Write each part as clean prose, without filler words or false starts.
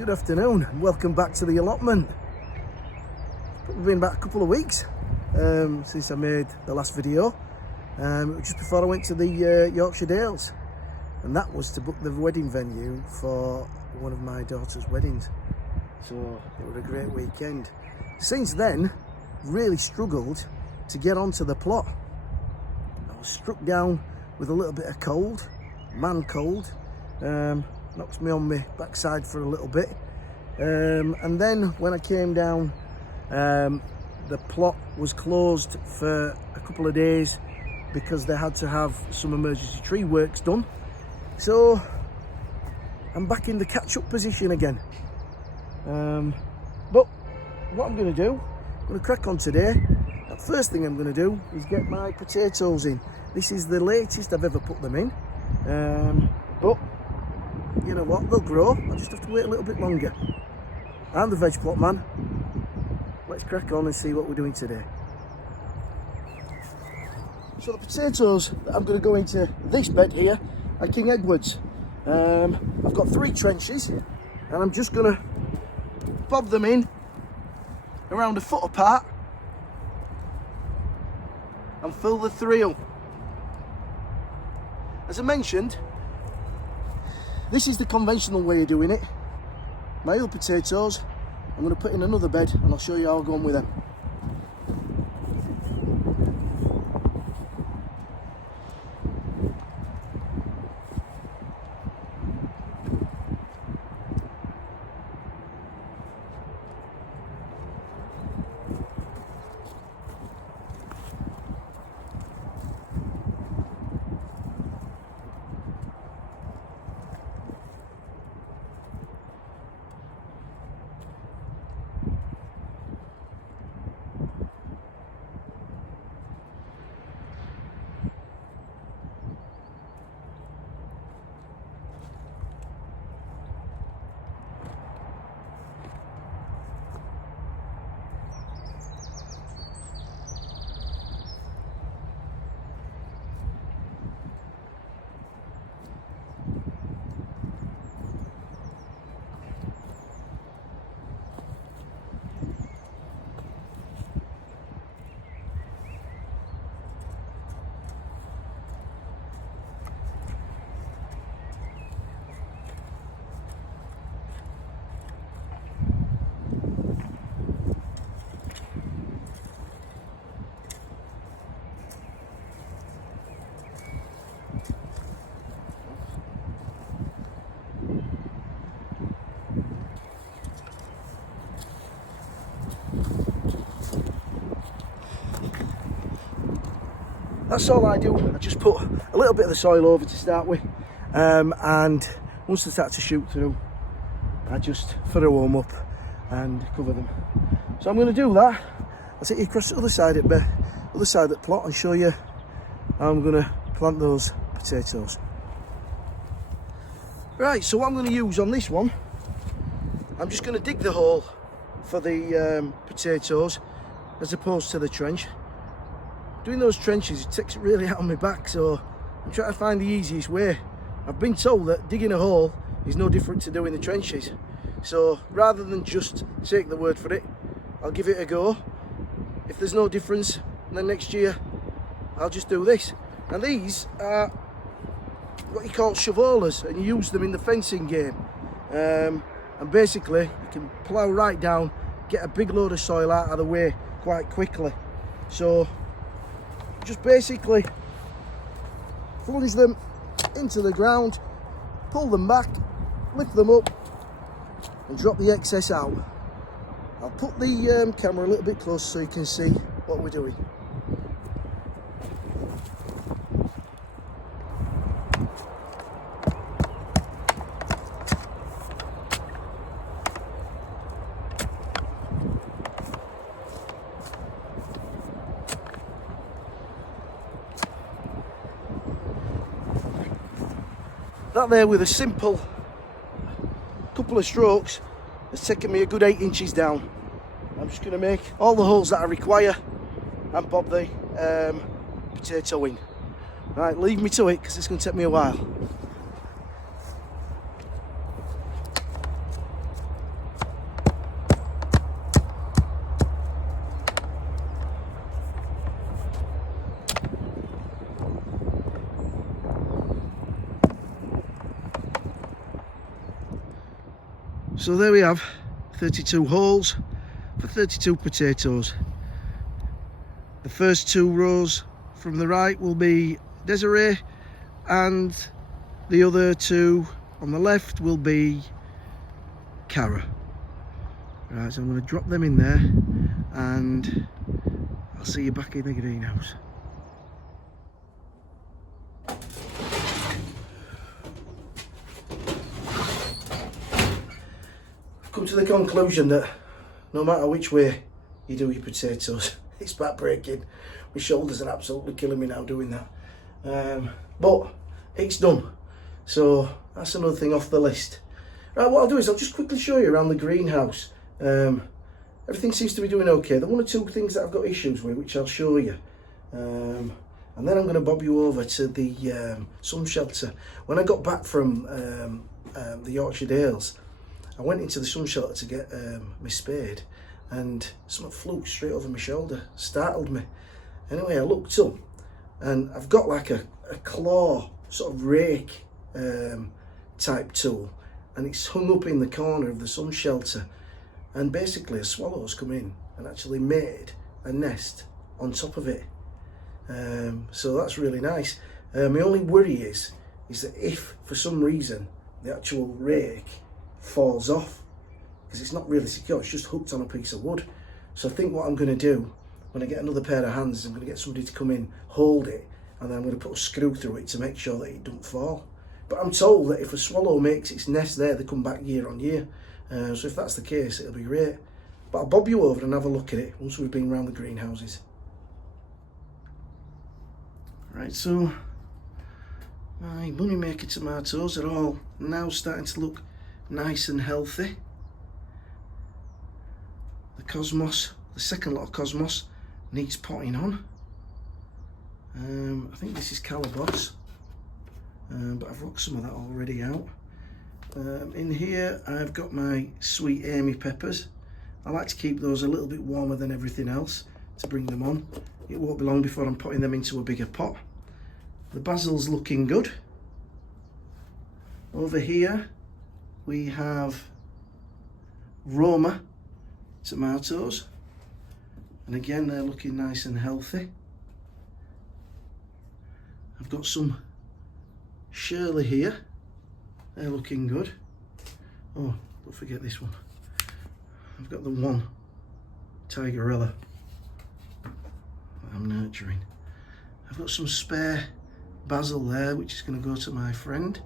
Good afternoon and welcome back to the allotment. It's probably been about a couple of weeks since I made the last video, just before I went to the Yorkshire Dales, and that was to book the wedding venue for one of my daughter's weddings. So it was a great weekend. Since then, really struggled to get onto the plot. I was struck down with a little bit of cold, man cold. Knocked me on my backside for a little bit, and then when I came down, the plot was closed for a couple of days because they had to have some emergency tree works done. So I'm back in the catch-up position again, but what I'm going to do, I'm going to crack on today. The first thing I'm going to do is get my potatoes in. This is the latest I've ever put them in, but you know what, they'll grow. I just have to wait a little bit longer. I'm the veg plot man. Let's crack on and see what we're doing today. So the potatoes that I'm going to go into this bed here are King Edwards. I've got 3 trenches and I'm just going to bob them in around a foot apart and fill the 3 up. As I mentioned, this is the conventional way of doing it. My other potatoes, I'm going to put in another bed and I'll show you how I'll go on with them. That's all I do. I just put a little bit of the soil over to start with, and once they start to shoot through, I just throw them up and cover them. So I'm going to do that. I'll take you across to the other side of the plot and show you how I'm going to plant those potatoes. Right, so what I'm going to use on this one, I'm just going to dig the hole for the potatoes as opposed to the trench. Doing those trenches, it takes it really out on my back, so I'm trying to find the easiest way. I've been told that digging a hole is no different to doing the trenches, so rather than just take the word for it, I'll give it a go. If there's no difference, then next year I'll just do this. And these are what you call chavolas, and you use them in the fencing game, and basically you can plough right down, get a big load of soil out of the way quite quickly. So just basically plunge them into the ground, pull them back, lift them up and drop the excess out. I'll put the camera a little bit closer so you can see what we're doing. That there, with a simple couple of strokes, has taken me a good 8 inches down. I'm just going to make all the holes that I require and bob the potato in. Right, leave me to it because it's going to take me a while. So there we have 32 holes for 32 potatoes. The first 2 rows from the right will be Desiree, and the other 2 on the left will be Cara. Right, so I'm going to drop them in there and I'll see you back in the greenhouse. I've come to the conclusion that no matter which way you do your potatoes, it's back-breaking. My shoulders are absolutely killing me now doing that. But it's done. So that's another thing off the list. Right, what I'll do is I'll just quickly show you around the greenhouse. Everything seems to be doing okay. There are 1 or 2 things that I've got issues with, which I'll show you. And then I'm going to bob you over to the sun shelter. When I got back from the Yorkshire Dales, I went into the sun shelter to get my spade, and something flew straight over my shoulder, startled me. Anyway, I looked up, and I've got like a claw sort of rake type tool, and it's hung up in the corner of the sun shelter, and basically a swallow's come in and actually made a nest on top of it. So that's really nice. My only worry is that if for some reason the actual rake falls off, because it's not really secure, it's just hooked on a piece of wood. So I think what I'm going to do when I get another pair of hands is I'm going to get somebody to come in, hold it, and then I'm going to put a screw through it to make sure that it don't fall. But I'm told that if a swallow makes its nest there, they come back year on year. So if that's the case, it'll be great. But I'll bob you over and have a look at it once we've been around the greenhouses. Right, so my moneymaker tomatoes are all now starting to look nice and healthy. The Cosmos, the second lot of Cosmos, needs potting on. I think this is Calabos, but I've rocked some of that already out. In here I've got my sweet Amy peppers. I like to keep those a little bit warmer than everything else to bring them on. It won't be long before I'm putting them into a bigger pot. The basil's looking good. Over here we have Roma tomatoes, and again they're looking nice and healthy. I've got some Shirley here, they're looking good. Oh, don't forget this one. I've got the one Tigerella that I'm nurturing. I've got some spare basil there, which is going to go to my friend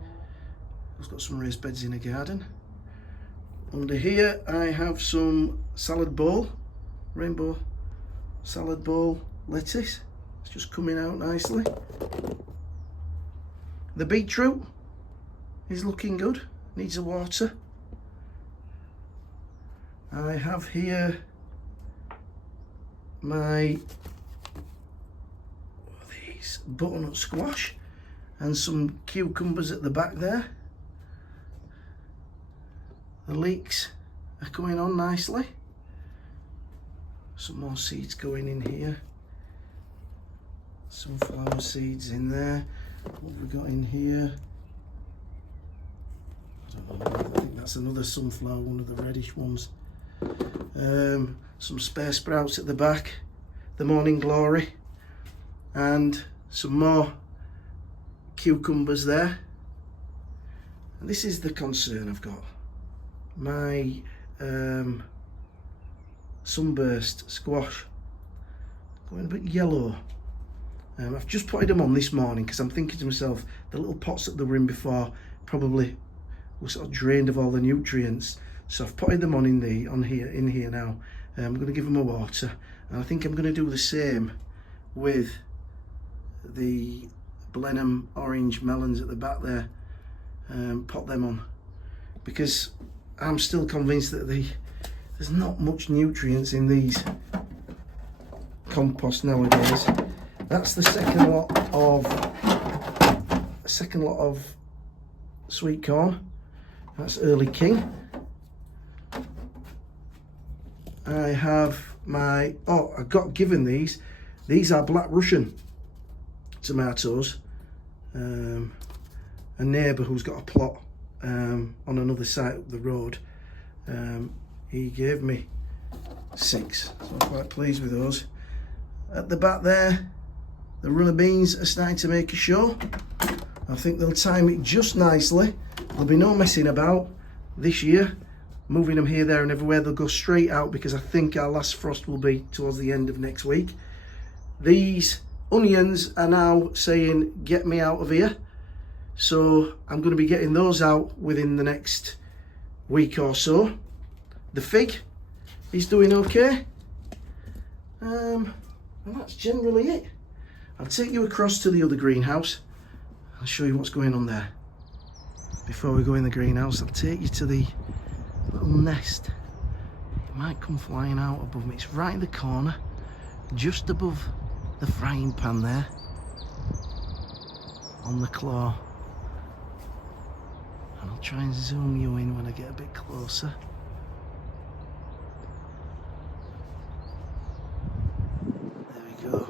who's got some raised beds in a garden. Under here I have some salad bowl, rainbow salad bowl lettuce. It's just coming out nicely. The beetroot is looking good, needs a water. I have here my these butternut squash and some cucumbers at the back there. The leeks are coming on nicely. Some more seeds going in here. Sunflower seeds in there. What have we got in here? I don't know, I think that's another sunflower, one of the reddish ones. Some spare sprouts at the back, the Morning Glory, and some more cucumbers there. And this is the concern I've got. My sunburst squash going a bit yellow. I've just potted them on this morning because I'm thinking to myself, the little pots that they were in before probably were sort of drained of all the nutrients. So I've potted them on in here now. I'm going to give them a water, and I think I'm going to do the same with the Blenheim orange melons at the back there. Pot them on, because I'm still convinced that there's not much nutrients in these compost nowadays. That's the second lot of sweet corn. That's Early King. I have my, I got given these. These are Black Russian tomatoes. A neighbour who's got a plot on another side up the road He gave me 6, so I'm quite pleased with those. At the back there, the runner beans are starting to make a show. I think they'll time it just nicely. There'll be no messing about this year, moving them here, there and everywhere. They'll go straight out because I think our last frost will be towards the end of next week. These onions are now saying get me out of here, so I'm going to be getting those out within the next week or so. The fig is doing okay, and that's generally it. I'll take you across to the other greenhouse. I'll show you what's going on there. Before we go in the greenhouse, I'll take you to the little nest. It might come flying out above me. It's right in the corner, just above the frying pan there, on the claw. And I'll try and zoom you in when I get a bit closer. There we go.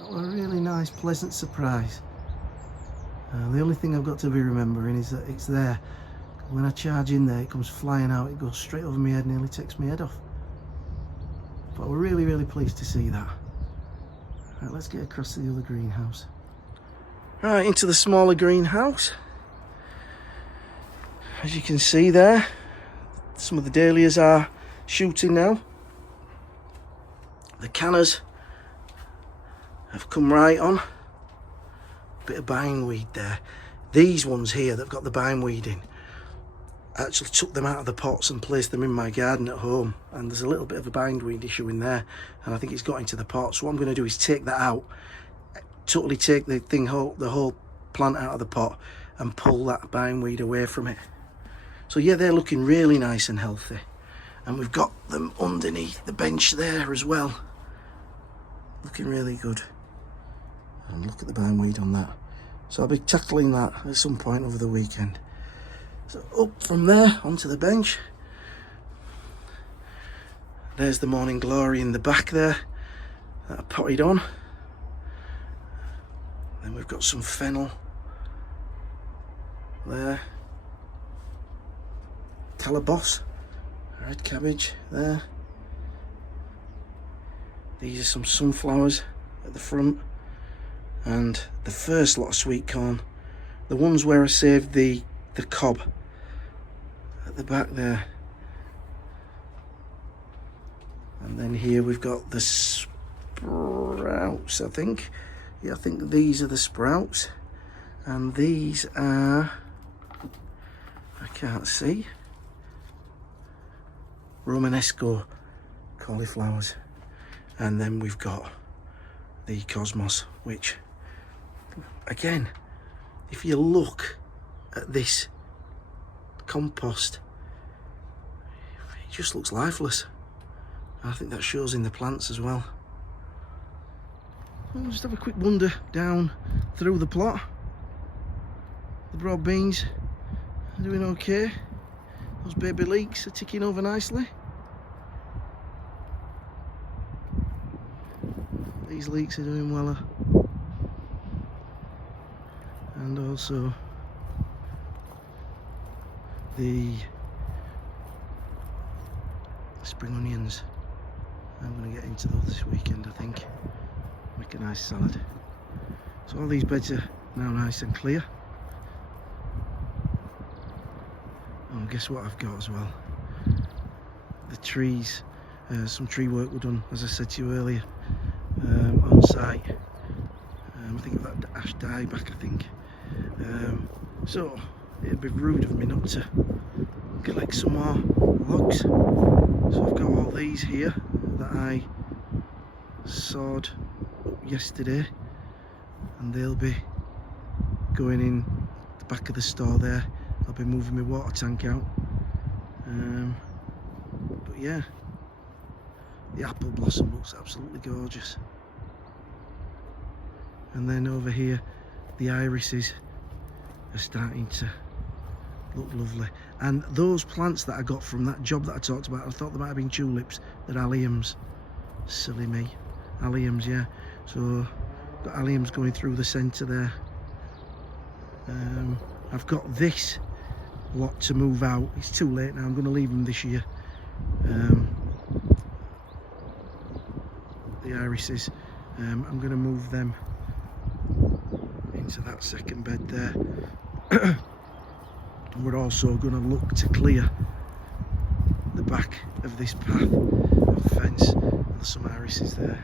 That was a really nice, pleasant surprise. The only thing I've got to be remembering is that it's there. When I charge in there, it comes flying out, it goes straight over my head, nearly takes my head off. But we're really, really pleased to see that. Right, let's get across to the other greenhouse. Right, into the smaller greenhouse. As you can see there, some of the dahlias are shooting now. The cannas have come right on. Bit of bindweed there. These ones here that've got the bindweed in, I actually took them out of the pots and placed them in my garden at home, and there's a little bit of a bindweed issue in there, and I think it's got into the pot. So what I'm going to do is take that out, totally take the whole plant out of the pot and pull that bindweed away from it. So yeah, they're looking really nice and healthy, and we've got them underneath the bench there as well, looking really good. And look at the bindweed on that. So I'll be tackling that at some point over the weekend. So up from there onto the bench. There's the morning glory in the back there that I potted on. Then we've got some fennel there. Calabosse, red cabbage there. These are some sunflowers at the front. And the first lot of sweet corn, the ones where I saved the cob at the back there. And then here we've got the sprouts, I think. Yeah, I think these are the sprouts. And these are, I can't see, Romanesco cauliflowers. And then we've got the cosmos, which, again, if you look at this compost, it just looks lifeless. I think that shows in the plants as well. We'll just have a quick wander down through the plot. The broad beans are doing okay. Those baby leeks are ticking over nicely. These leeks are doing well. And also the spring onions. I'm going to get into those this weekend, I think. Make a nice salad. So all these beds are now nice and clear. Oh, guess what I've got as well? The trees. Some tree work was done, as I said to you earlier, on site. I think of that ash dieback, I think. So it'd be rude of me not to collect some more logs. So I've got all these here that I sawed up yesterday, and they'll be going in the back of the store there. I'll be moving my water tank out. But yeah, the apple blossom looks absolutely gorgeous. And then over here, the irises are starting to look lovely. And those plants that I got from that job that I talked about, I thought they might have been tulips. They're alliums. Silly me. Alliums, yeah. So got alliums going through the centre there. I've got this lot to move out. It's too late now. I'm going to leave them this year. The irises, I'm going to move them into that second bed there. And we're also going to look to clear the back of this path of fence. There's some irises there.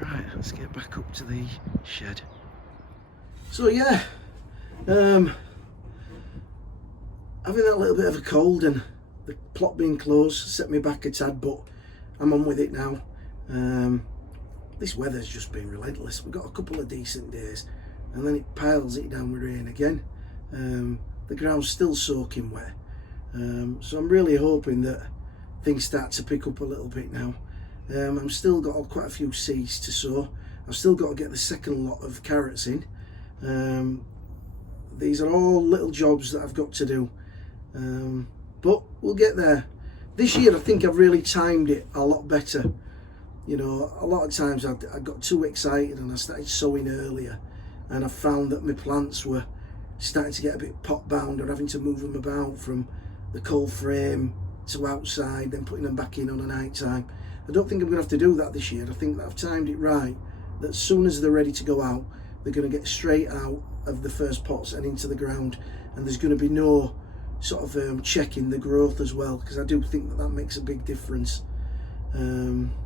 Right, let's get back up to the shed. So yeah, having that little bit of a cold and the plot being closed set me back a tad, but I'm on with it now. This weather's just been relentless. We've got a couple of decent days and then it piles it down with rain again. The ground's still soaking wet, so I'm really hoping that things start to pick up a little bit now. I'm still got quite a few seeds to sow. I've still got to get the second lot of carrots in. These are all little jobs that I've got to do, but we'll get there. This year I think I've really timed it a lot better. You know, a lot of times I got too excited and I started sowing earlier, and I found that my plants were starting to get a bit pot bound or having to move them about from the cold frame to outside, then putting them back in on a night time. I don't think I'm going to have to do that this year. I think that I've timed it right, that as soon as they're ready to go out, they're going to get straight out of the first pots and into the ground, and there's going to be no sort of checking the growth as well, because I do think that that makes a big difference.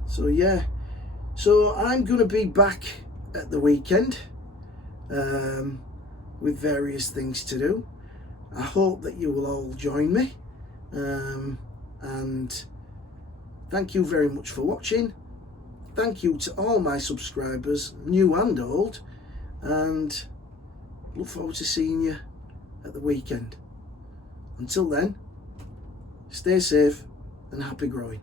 So yeah, so I'm going to be back at the weekend with various things to do. I hope that you will all join me, and thank you very much for watching. Thank you to all my subscribers, new and old, and look forward to seeing you at the weekend. Until then, stay safe and happy growing.